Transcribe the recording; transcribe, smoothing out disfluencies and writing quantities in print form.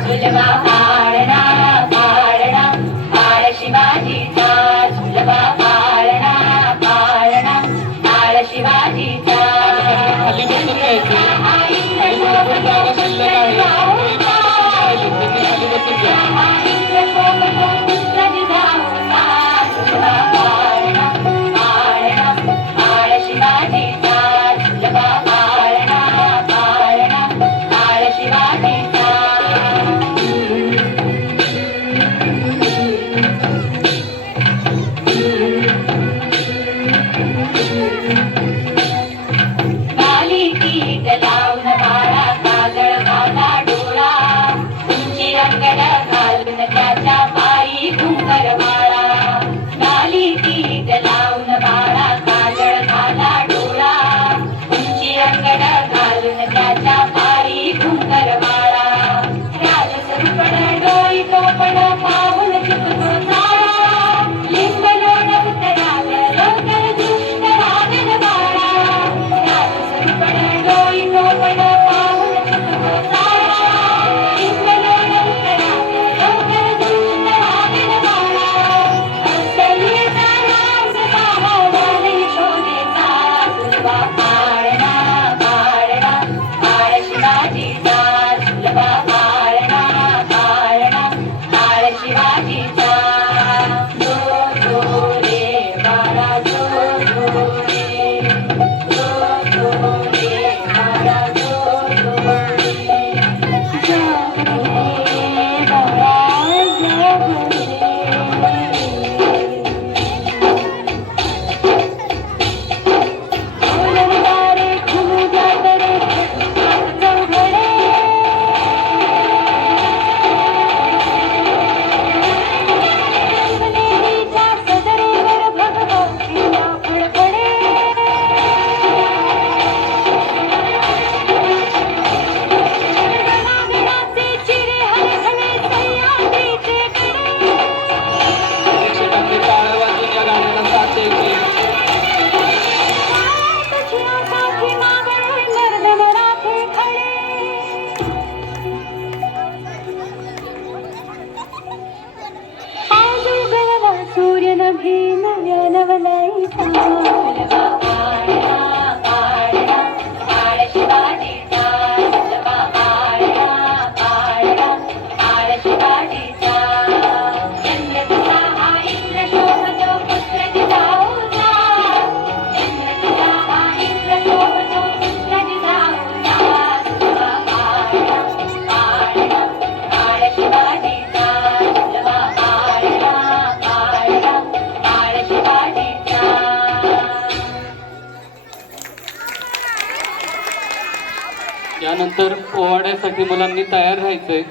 झुलवा पाळणा पाळणा पाळ शिवाजीचा झुलवा पाळणा पाळणा पाळ शिवाजीचा खाली बसून घ्यायचे आणि भरपूर जागा शिल्लक आहे खाली बसून घ्या त्याच्या पायी घुंगरवाळा गाली ती लावून बाळा काजळ घाला डोळा उंची अंगड घालून त्याच्या पायी घुंगरवाळा राजसरुपण डोई टोपण पाहून चिकतो झाला लिंब लोण उतराल लवकर दुष्ट रागन बाळा राजसरुपण डोई टोपण पाहून चिकतो झाला लिंब लोण उतराल सूर्य नभी नवलाई यानंतर पोवाड्यासाठी मुलांनी तयार राहायचंय.